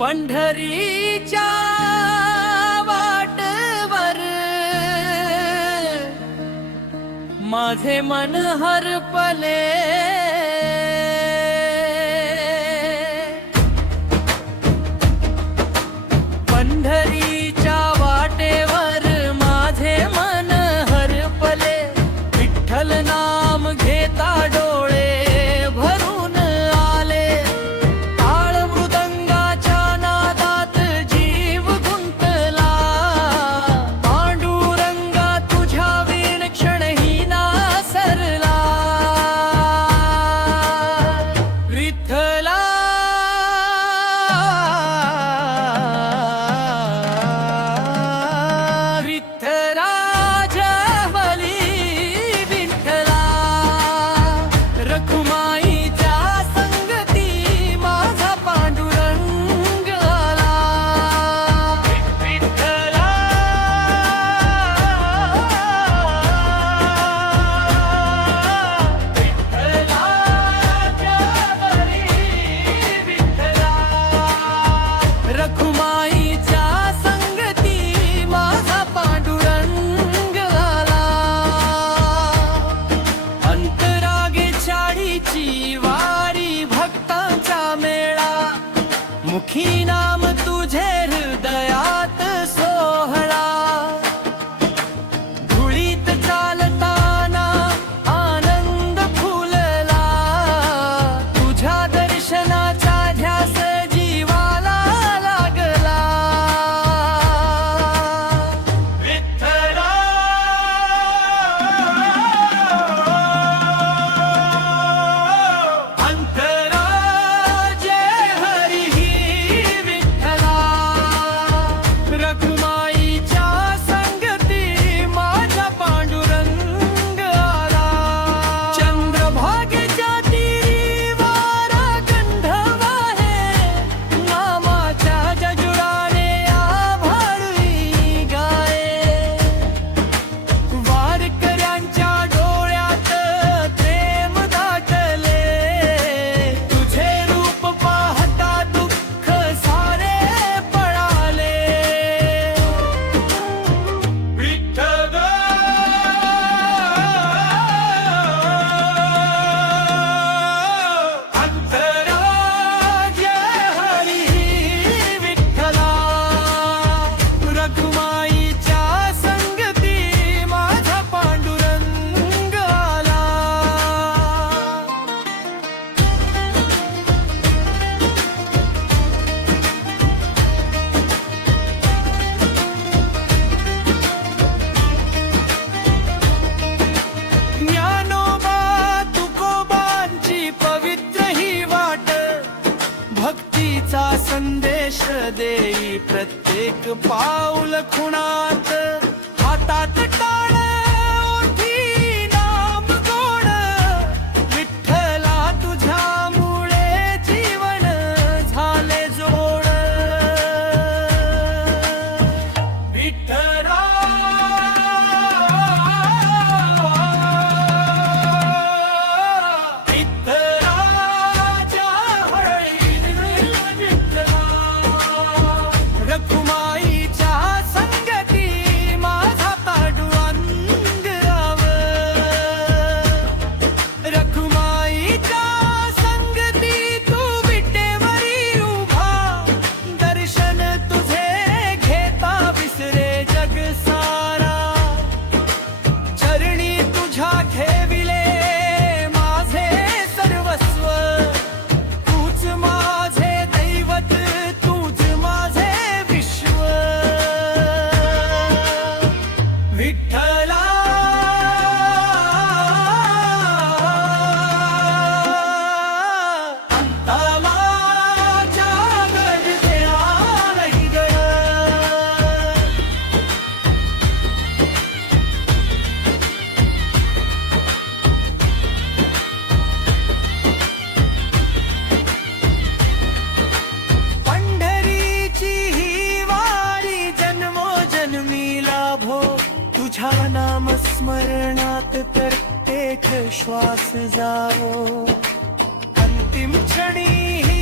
पंढरीच्या वाटेवर माझे मन हरपले, पंढरीच्या वाटेवर माझे मन हरपले, विठ्ठल नाम घेता डोळे भरून आले, टाळ मृदंगाच्या नादात जीव गुंतला, पांडुरंगा तुझ्या वीण क्षणही नासरला, विठ्ठला वारी भक्तांचा मेळा, मुखी नाम तुझे हृदयात सोहळा, धुळीत चालताना आनंद फुलला, तुझ्या दर्शनाचा ध्यास जीवाला लागला, विठ्ठला संदेश देई प्रत्येक पाऊल खुणात, हातात टाळ ओठी नाम गोड, विठ्ठला तुझ्यामुळे जीवन झाले जोड, विठ्ठला तुझ्या नाम स्मरणात प्रत्येक श्वास जावो, अंतिम क्षणी